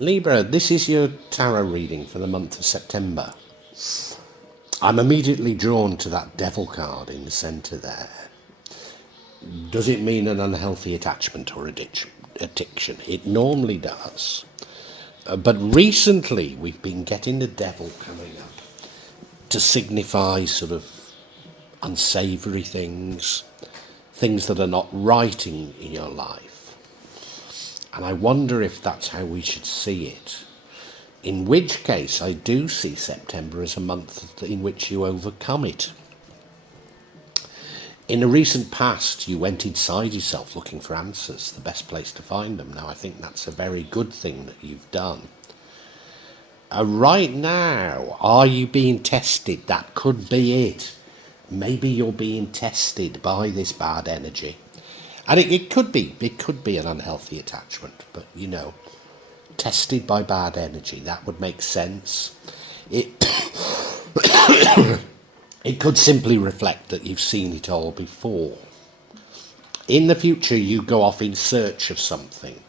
Libra, this is your tarot reading for the month of September. I'm immediately drawn to that devil card in the centre there. Does it mean an unhealthy attachment or addiction? It normally does. But recently we've been getting the devil coming up to signify sort of unsavoury things, things that are not right in your life. And I wonder if that's how we should see it. In which case, I do see September as a month in which you overcome it. In a recent past, you went inside yourself looking for answers, the best place to find them. Now, I think that's a very good thing that you've done. Right now, are you being tested? That could be it. Maybe you're being tested by this bad energy. And it could be an unhealthy attachment, but you know, tested by bad energy, that would make sense. It it could simply reflect that you've seen it all before. In the future, you go off in search of something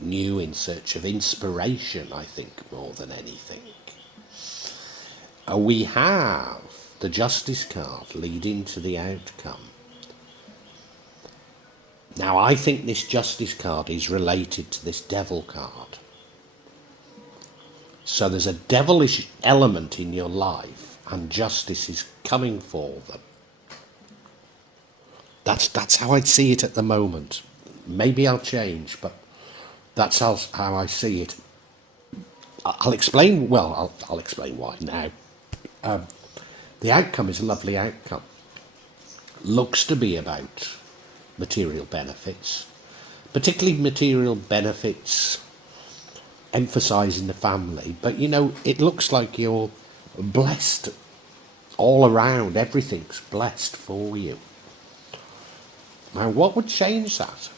new, in search of inspiration, I think, more than anything. We have the Justice card leading to the outcome. Now, I think this Justice card is related to this Devil card. So there's a devilish element in your life, and justice is coming for them. That's how I see it at the moment. Maybe I'll change, but that's how I see it. I'll explain why now. The outcome is a lovely outcome. Looks to be about material benefits, particularly material benefits emphasising the family, but you know, it looks like you're blessed all around. Everything's blessed for you. Now, what would change that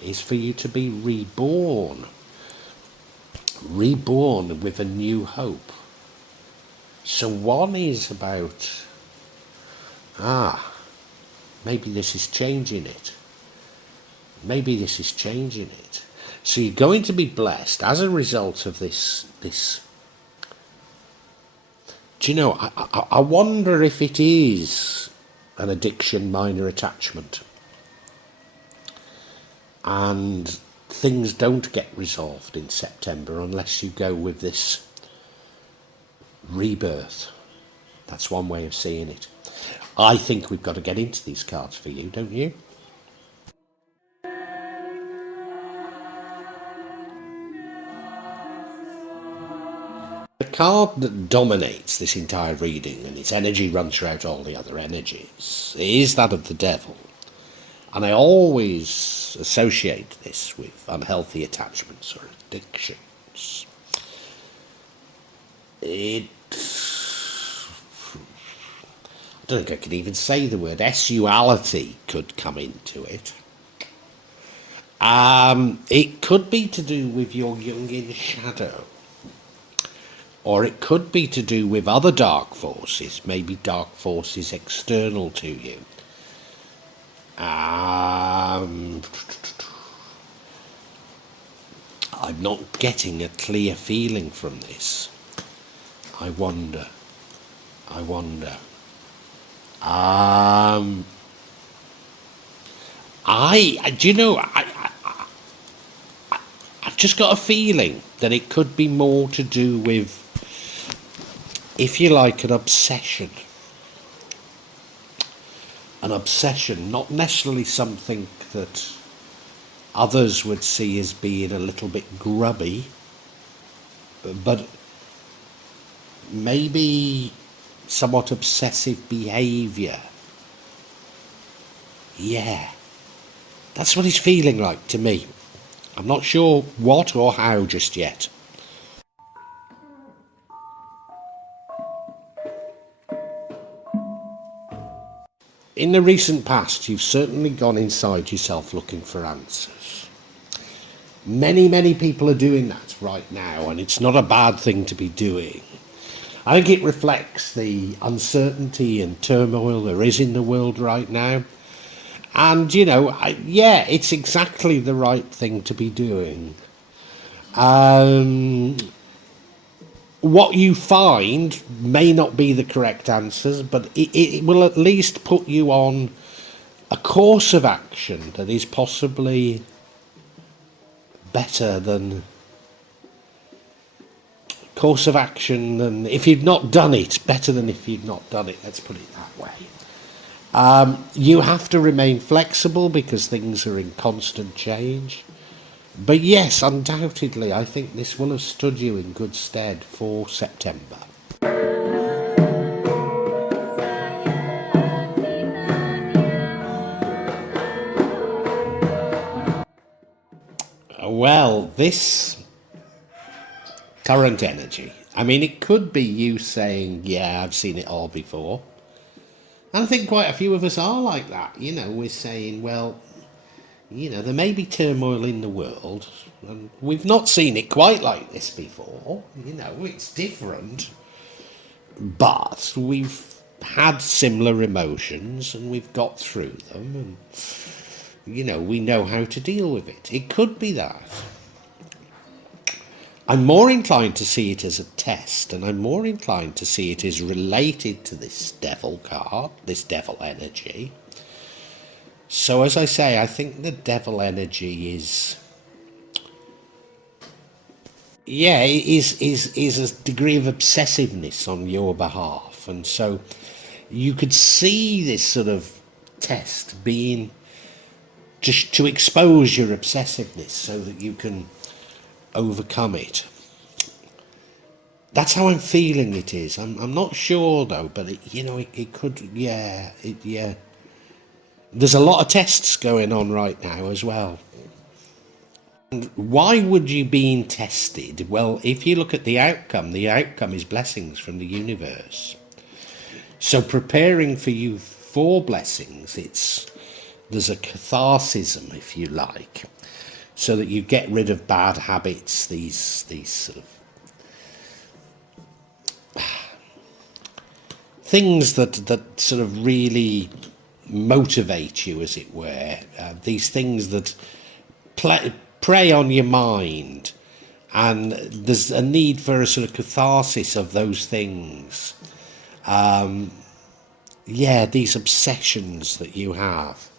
is for you to be reborn with a new hope. So one is about, maybe this is changing it. Maybe this is changing it. So you're going to be blessed as a result of this. Do you know, I wonder if it is an addiction, minor attachment. And things don't get resolved in September unless you go with this rebirth. That's one way of seeing it. I think we've got to get into these cards for you, don't you? The card that dominates this entire reading, and its energy runs throughout all the other energies, is that of the devil. And I always associate this with unhealthy attachments or addictions. I don't think I can even say the word. Sexuality could come into it. It could be to do with your Jungian shadow. Or it could be to do with other dark forces, maybe dark forces external to you. I'm not getting a clear feeling from this. I wonder. Do you know, I've just got a feeling that it could be more to do with, if you like, an obsession. An obsession, not necessarily something that others would see as being a little bit grubby, but maybe somewhat obsessive behaviour. Yeah, that's what it's feeling like to me. I'm not sure what or how just yet. In the recent past, you've certainly gone inside yourself looking for answers. Many people are doing that right now, and it's not a bad thing to be doing. I think it reflects the uncertainty and turmoil there is in the world right now. And, yeah, it's exactly the right thing to be doing. What you find may not be the correct answers, but it will at least put you on a course of action that is possibly better than course of action than if you'd not done it, better than if you'd not done it, let's put it that way. You have to remain flexible because things are in constant change. But yes, undoubtedly, I think this will have stood you in good stead for September. Well, this current energy, I mean, it could be you saying, yeah, I've seen it all before. And I think quite a few of us are like that. We're saying, well, there may be turmoil in the world, and we've not seen it quite like this before. It's different. But we've had similar emotions, and we've got through them, and, we know how to deal with it. It could be that. I'm more inclined to see it as a test, and I'm more inclined to see it as related to this devil card, this devil energy. So as I say, I think the devil energy is a degree of obsessiveness on your behalf. And so you could see this sort of test being just to expose your obsessiveness so that you can overcome it. That's how I'm feeling it is. I'm not sure though, but it could, yeah. There's a lot of tests going on right now as well. And why would you be tested? Well, if you look at the outcome is blessings from the universe. So preparing for you for blessings, there's a catharsism, if you like, so that you get rid of bad habits, these sort of things that sort of really motivate you, as it were, these things that prey on your mind, and there's a need for a sort of catharsis of those things. These obsessions that you have,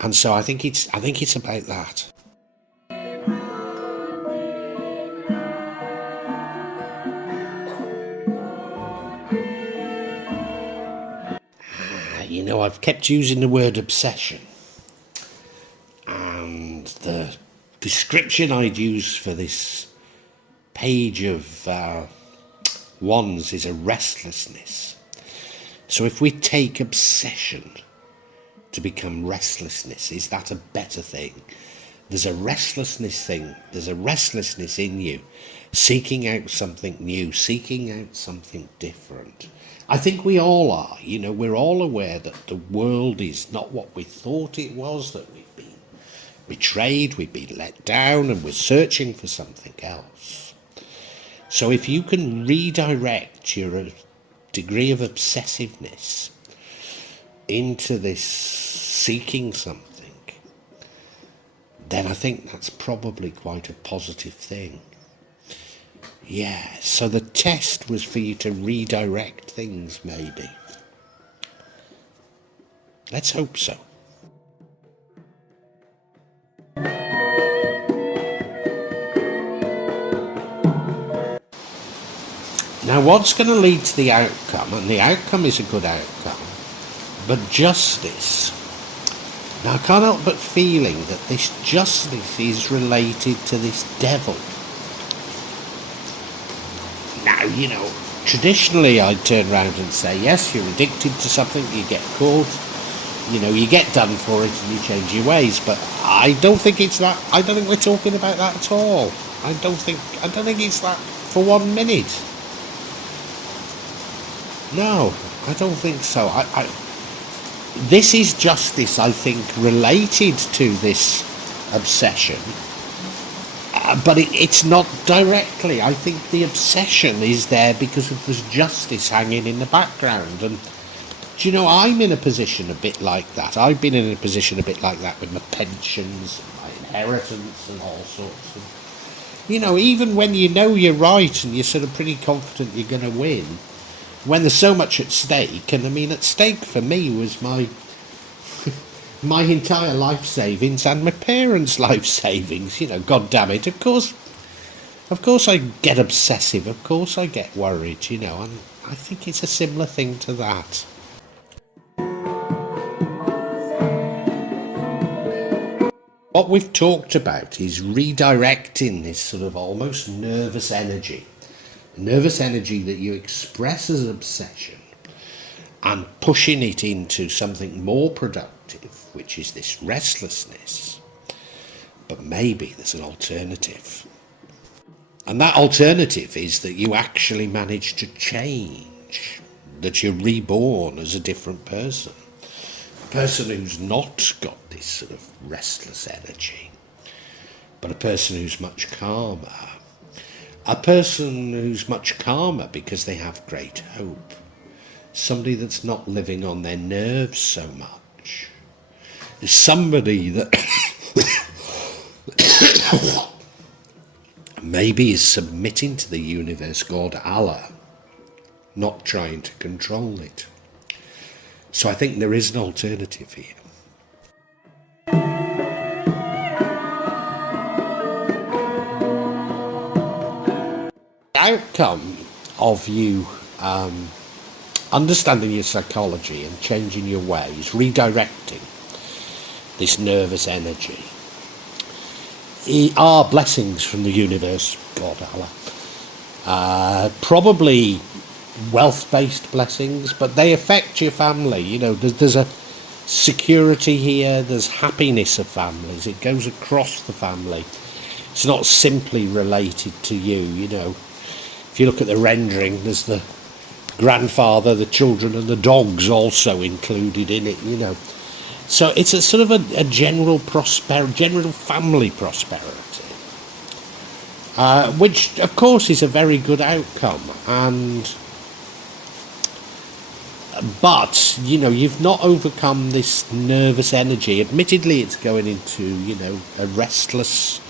and so I think it's about that. I've kept using the word obsession, and the description I'd use for this page of wands is a restlessness. So if we take obsession to become restlessness, is that a better thing? There's a restlessness in you, seeking out something new, seeking out something different. I think we all are. We're all aware that the world is not what we thought it was, that we've been betrayed, we've been let down, and we're searching for something else. So if you can redirect your degree of obsessiveness into this seeking something, then I think that's probably quite a positive thing. Yeah, so the test was for you to redirect things, maybe. Let's hope so. Now, what's going to lead to the outcome, and the outcome is a good outcome, but justice. Now, I can't help but feeling that this justice is related to this devil. Now, traditionally I'd turn around and say, yes, you're addicted to something, you get caught, you get done for it and you change your ways. But I don't think it's that. I don't think we're talking about that at all. I don't think it's that for 1 minute. No, I don't think so. This is justice, I think, related to this obsession. But it's not directly. I think the obsession is there because of this justice hanging in the background. And Do you know, I'm in a position a bit like that. I've been in a position a bit like that with my pensions, my inheritance and all sorts. And, you know, even when you know you're right and you're sort of pretty confident you're going to win, when there's so much at stake, and I mean, at stake for me was my entire life savings and my parents' life savings. You know, God damn it, of course I get obsessive, of course I get worried, you know, and I think it's a similar thing to that. What we've talked about is redirecting this sort of almost nervous energy that you express as obsession, and pushing it into something more productive, which is this restlessness. But maybe there's an alternative. And that alternative is that you actually manage to change, that you're reborn as a different person. A person who's not got this sort of restless energy, but a person who's much calmer. A person who's much calmer because they have great hope. Somebody that's not living on their nerves so much. Somebody that maybe is submitting to the universe called Allah, not trying to control it. So I think there is an alternative here. The outcome of you understanding your psychology and changing your ways, redirecting this nervous energy, are blessings from the universe, God, Allah. Probably wealth-based blessings, but they affect your family. You know, there's a security here, there's happiness of families. It goes across the family. It's not simply related to you, you know. If you look at the rendering, there's the grandfather, the children and the dogs also included in it, you know. So it's a sort of a general general family prosperity, which of course is a very good outcome. But you know, you've not overcome this nervous energy. Admittedly, it's going into, you know, a restless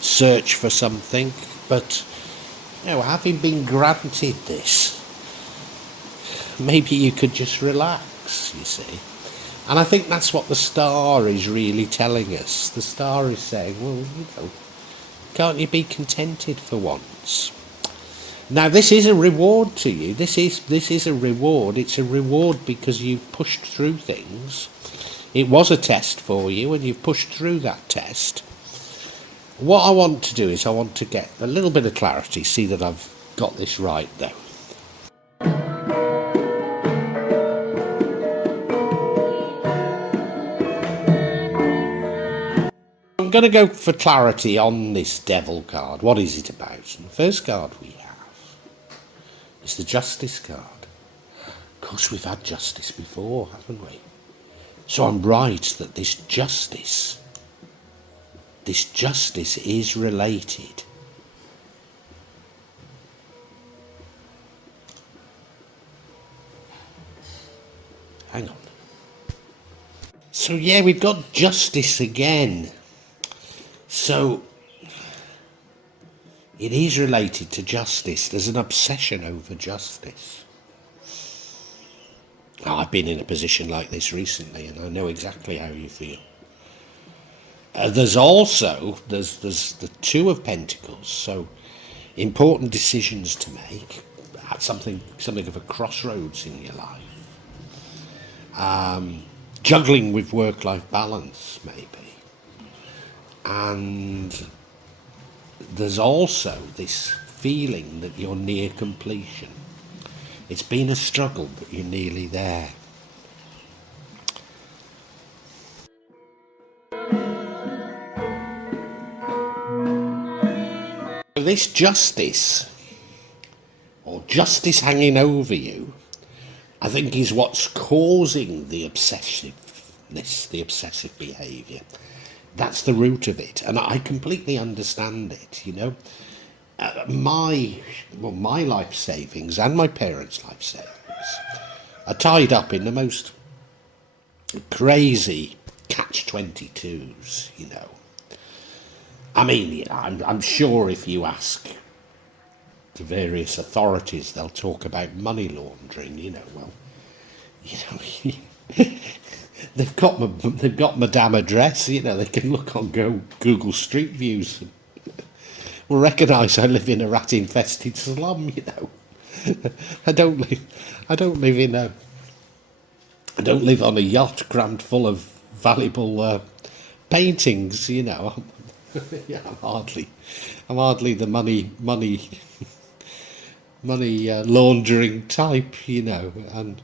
search for something. But you know, having been granted this, maybe you could just relax. You see. And I think that's what the star is really telling us. The star is saying, well, you know, can't you be contented for once? Now, this is a reward to you. This is a reward. It's a reward because you've pushed through things. It was a test for you, and you've pushed through that test. What I want to do is I want to get a little bit of clarity, see that I've got this right, though. I'm going to go for clarity on this devil card. What is it about? And the first card we have is the justice card. Of course, we've had justice before, haven't we? So I'm right that this justice is related. Hang on. So yeah, we've got justice again. So it is related to justice. There's an obsession over justice. Now, I've been in a position like this recently, and I know exactly how you feel. There's the Two of Pentacles. So important decisions to make at something of a crossroads in your life. Juggling with work-life balance, maybe. And there's also this feeling that you're near completion. It's been a struggle, but you're nearly there. So this justice, or justice hanging over you, I think is what's causing the obsessiveness, the obsessive behaviour. That's the root of it, and I completely understand it, you know. My life savings and my parents' life savings are tied up in the most crazy catch-22s, you know. I mean, you know, I'm sure if you ask the various authorities, they'll talk about money laundering, you know. Well, you know, they've got Madame Address, you know, they can look on Google Street Views and will recognise I live in a rat-infested slum, you know. I don't live on a yacht crammed full of valuable paintings, you know. Yeah, I'm hardly the money laundering type, you know, and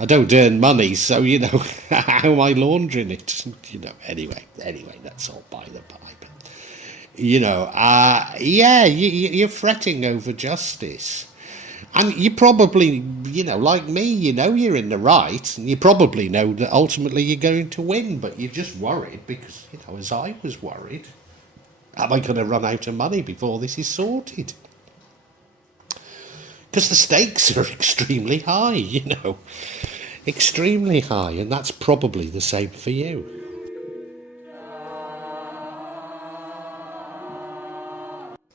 I don't earn money, so, you know, how am I laundering it? You know, anyway, that's all by the by. But, you know, yeah, you're fretting over justice. And you probably, you know, like me, you know you're in the right, and you probably know that ultimately you're going to win, but you're just worried because, you know, as I was worried, am I going to run out of money before this is sorted? Because the stakes are extremely high, you know, extremely high, and that's probably the same for you.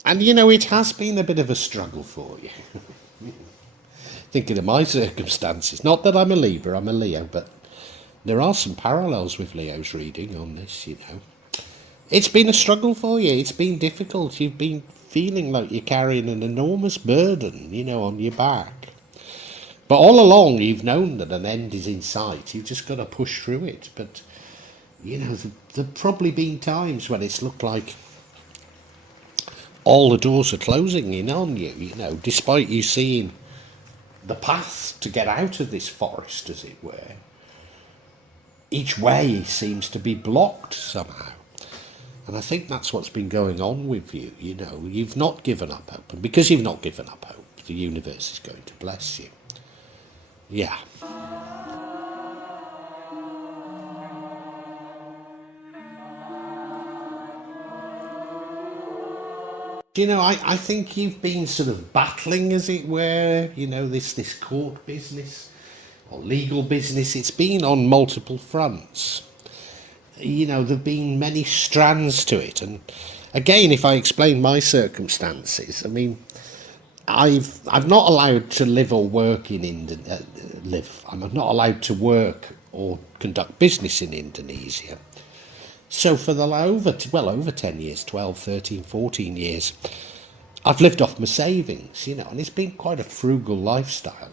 And, you know, it has been a bit of a struggle for you. Thinking of my circumstances, not that I'm a Libra, I'm a Leo, but there are some parallels with Leo's reading on this, you know. It's been a struggle for you, it's been difficult, you've been feeling like you're carrying an enormous burden, you know, on your back. But all along you've known that an end is in sight, you've just got to push through it. But, you know, there've probably been times when it's looked like all the doors are closing in on you, you know, despite you seeing the path to get out of this forest, as it were. Each way seems to be blocked somehow. And I think that's what's been going on with you, you know. You've not given up hope. And because you've not given up hope, the universe is going to bless you. Yeah. You know, I think you've been sort of battling, as it were, you know, this court business or legal business. It's been on multiple fronts. You know, there've been many strands to it. And again, if I explain my circumstances, I mean, I've not allowed to live or work in I'm not allowed to work or conduct business in Indonesia. So for over 10 years, 12, 13, 14 years, I've lived off my savings, you know, and it's been quite a frugal lifestyle.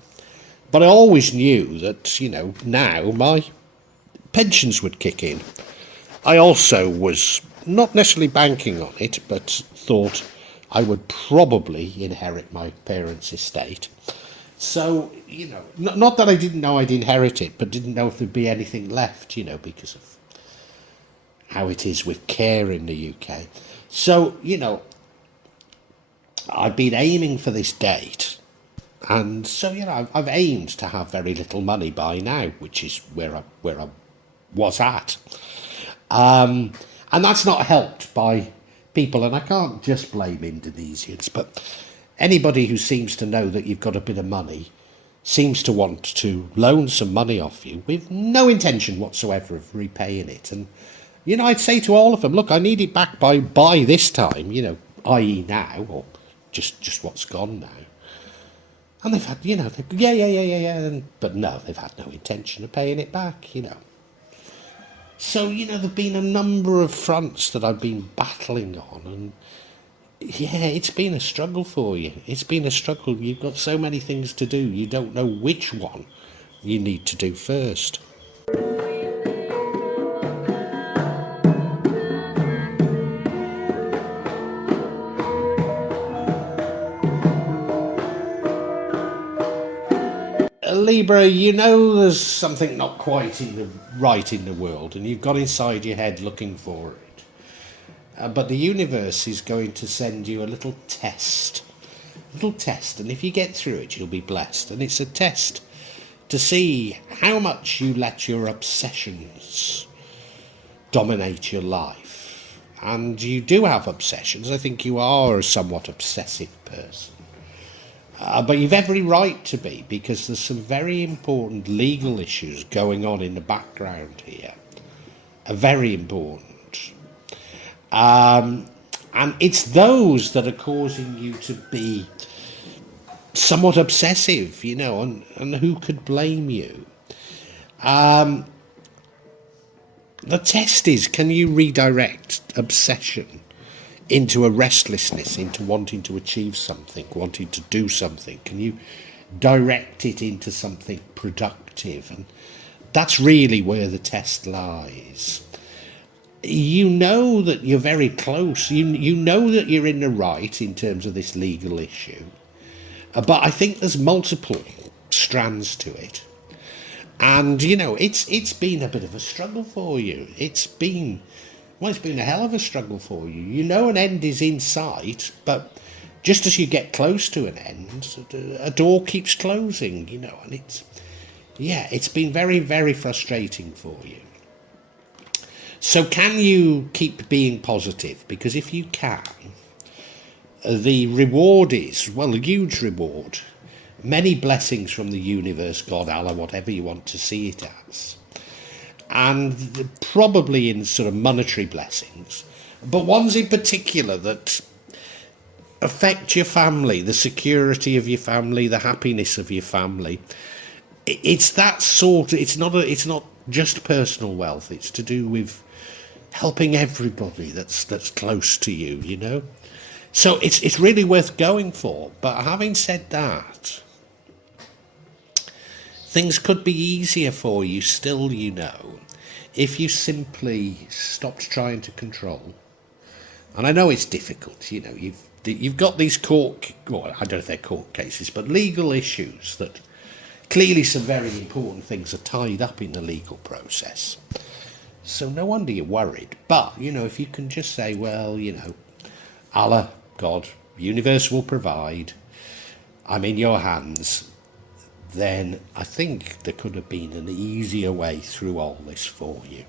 But I always knew that, you know, now my pensions would kick in. I also was not necessarily banking on it, but thought I would probably inherit my parents' estate. So, you know, not that I didn't know I'd inherit it, but didn't know if there'd be anything left, you know, because of how it is with care in the UK. So, you know, I've been aiming for this date. And so, you know, I've aimed to have very little money by now, which is where I was at. And that's not helped by people, and I can't just blame Indonesians, but anybody who seems to know that you've got a bit of money seems to want to loan some money off you with no intention whatsoever of repaying it. And, you know, I'd say to all of them, look, I need it back by this time, you know, i.e. now, or just what's gone now. And they've had, you know, but no, they've had no intention of paying it back, you know. So, you know, there've been a number of fronts that I've been battling on, and yeah, it's been a struggle for you. It's been a struggle. You've got so many things to do, you don't know which one you need to do first. Libra, you know there's something not quite right in the world, and you've got inside your head looking for it. But the universe is going to send you a little test, and if you get through it, you'll be blessed. And it's a test to see how much you let your obsessions dominate your life. And you do have obsessions. I think you are a somewhat obsessive person. But you've every right to be, because there's some very important legal issues going on in the background here. Very important. And it's those that are causing you to be somewhat obsessive, and who could blame you? The test is, can you redirect obsession into a restlessness, into wanting to achieve something, wanting to do something? Can you direct it into something productive? And that's really where the test lies. You know that you're very close. You know that you're in the right in terms of this legal issue. But I think there's multiple strands to it. And, it's been a bit of a struggle for you. It's been a hell of a struggle for you. You know an end is in sight, but just as you get close to an end, a door keeps closing, and it's been very, very frustrating for you. So can you keep being positive? Because if you can, the reward is, a huge reward. Many blessings from the universe, God, Allah, whatever you want to see it as. And probably in sort of monetary blessings, but ones in particular that affect your family, the security of your family, the happiness of your family. It's that sort. It's not just personal wealth. It's to do with helping everybody that's close to you. So it's really worth going for. But having said that, things could be easier for you still, if you simply stopped trying to control. And I know it's difficult, you've got these I don't know if they're court cases, but legal issues that clearly some very important things are tied up in the legal process. So no wonder you're worried. But, if you can just say, Allah, God, universe will provide, I'm in your hands, then I think there could have been an easier way through all this for you.